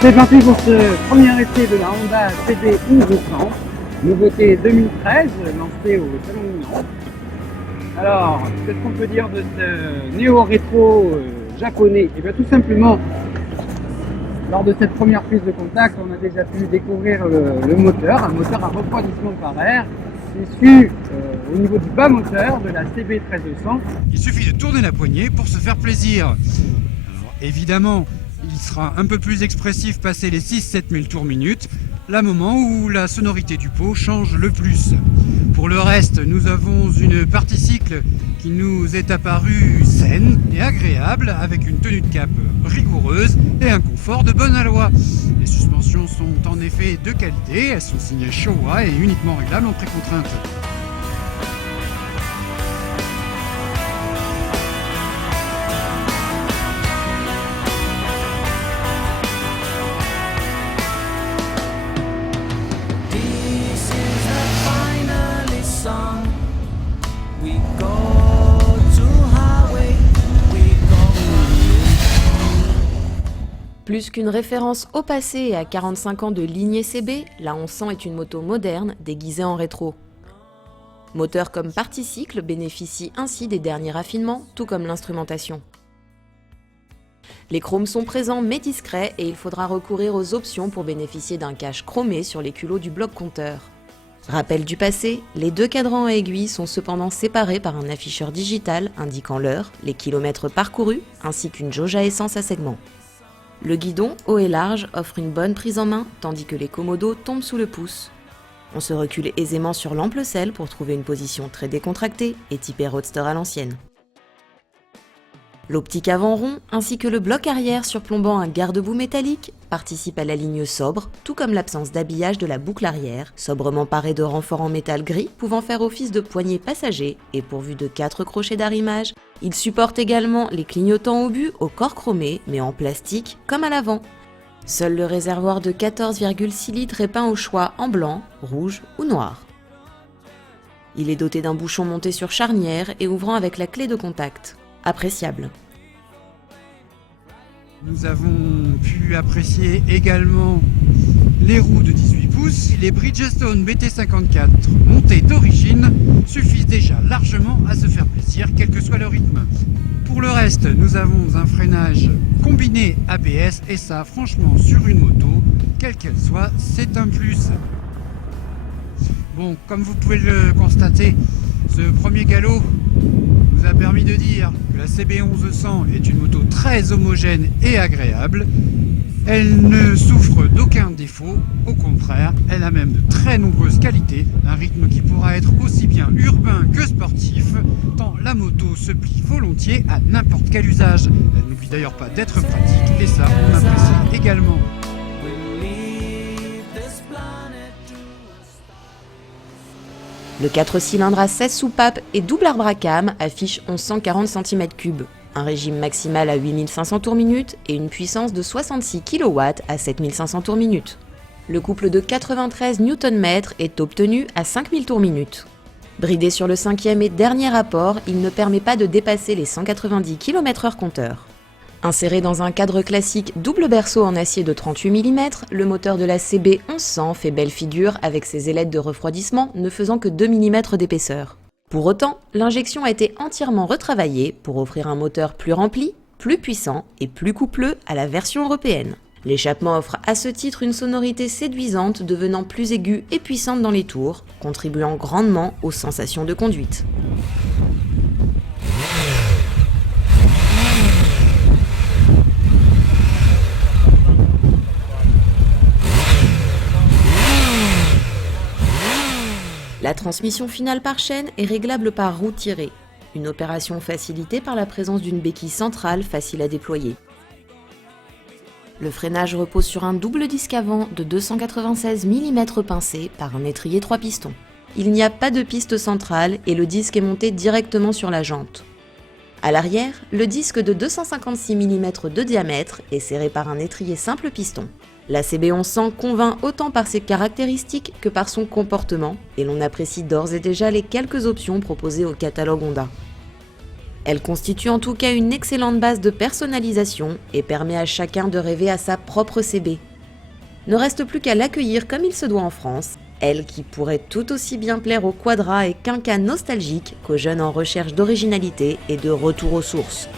C'est parti pour ce premier essai de la Honda CB 1100, nouveauté 2013, lancée au Salon de Milan. Alors, qu'est-ce qu'on peut dire de ce néo-rétro japonais? Et bien tout simplement, lors de cette première prise de contact, on a déjà pu découvrir le moteur, un moteur à refroidissement par air, issu au niveau du bas moteur de la CB 13200. Il suffit de tourner la poignée pour se faire plaisir. Alors, évidemment, il sera un peu plus expressif passé les 6-7 000 tours minute, là moment où la sonorité du pot change le plus. Pour le reste, nous avons une partie cycle qui nous est apparue saine et agréable, avec une tenue de cap rigoureuse et un confort de bonne aloi. Les suspensions sont en effet de qualité, elles sont signées Showa et uniquement réglables en précontrainte. Plus qu'une référence au passé et à 45 ans de lignée CB, la 1100 est une moto moderne déguisée en rétro. Moteur comme partie cycle bénéficie ainsi des derniers raffinements, tout comme l'instrumentation. Les chromes sont présents mais discrets et il faudra recourir aux options pour bénéficier d'un cache chromé sur les culots du bloc compteur. Rappel du passé, les deux cadrans à aiguilles sont cependant séparés par un afficheur digital indiquant l'heure, les kilomètres parcourus ainsi qu'une jauge à essence à segments. Le guidon, haut et large, offre une bonne prise en main, tandis que les commodos tombent sous le pouce. On se recule aisément sur l'ample selle pour trouver une position très décontractée et typée roadster à l'ancienne. L'optique avant rond, ainsi que le bloc arrière surplombant un garde-boue métallique, participent à la ligne sobre, tout comme l'absence d'habillage de la boucle arrière, sobrement parée de renforts en métal gris pouvant faire office de poignée passager et pourvu de 4 crochets d'arrimage. Il supporte également les clignotants obus au corps chromé, mais en plastique, comme à l'avant. Seul le réservoir de 14,6 litres est peint au choix en blanc, rouge ou noir. Il est doté d'un bouchon monté sur charnière et ouvrant avec la clé de contact. Appréciable. Nous avons pu apprécier également les roues de 18 pouces. Les Bridgestone BT54 montées d'origine suffisent déjà largement à se faire plaisir, quel que soit le rythme. Pour le reste, nous avons un freinage combiné ABS et ça, franchement, sur une moto, quelle qu'elle soit, c'est un plus. Bon, comme vous pouvez le constater, ce premier galop nous a permis de dire que la CB 1100 est une moto très homogène et agréable. Elle ne souffre d'aucun défaut, au contraire, elle a même de très nombreuses qualités, un rythme qui pourra être aussi bien urbain que sportif, tant la moto se plie volontiers à n'importe quel usage. Elle n'oublie d'ailleurs pas d'être pratique et ça, on apprécie également. Le 4 cylindres à 16 soupapes et double arbre à cam affiche 1140 cm3, un régime maximal à 8500 tours minute et une puissance de 66 kW à 7500 tours minute. Le couple de 93 Nm est obtenu à 5000 tours minute. Bridé sur le 5e et dernier rapport, il ne permet pas de dépasser les 190 km/h compteur. Inséré dans un cadre classique double berceau en acier de 38 mm, le moteur de la CB 1100 fait belle figure avec ses ailettes de refroidissement ne faisant que 2 mm d'épaisseur. Pour autant, l'injection a été entièrement retravaillée pour offrir un moteur plus rempli, plus puissant et plus coupleux à la version européenne. L'échappement offre à ce titre une sonorité séduisante devenant plus aiguë et puissante dans les tours, contribuant grandement aux sensations de conduite. La transmission finale par chaîne est réglable par roue tirée, une opération facilitée par la présence d'une béquille centrale facile à déployer. Le freinage repose sur un double disque avant de 296 mm pincé par un étrier 3 pistons. Il n'y a pas de piste centrale et le disque est monté directement sur la jante. À l'arrière, le disque de 256 mm de diamètre est serré par un étrier simple piston. La CB 1100 convainc autant par ses caractéristiques que par son comportement, et l'on apprécie d'ores et déjà les quelques options proposées au catalogue Honda. Elle constitue en tout cas une excellente base de personnalisation et permet à chacun de rêver à sa propre CB. Ne reste plus qu'à l'accueillir comme il se doit en France, elle qui pourrait tout aussi bien plaire aux quadras et quinquas nostalgiques qu'aux jeunes en recherche d'originalité et de retour aux sources.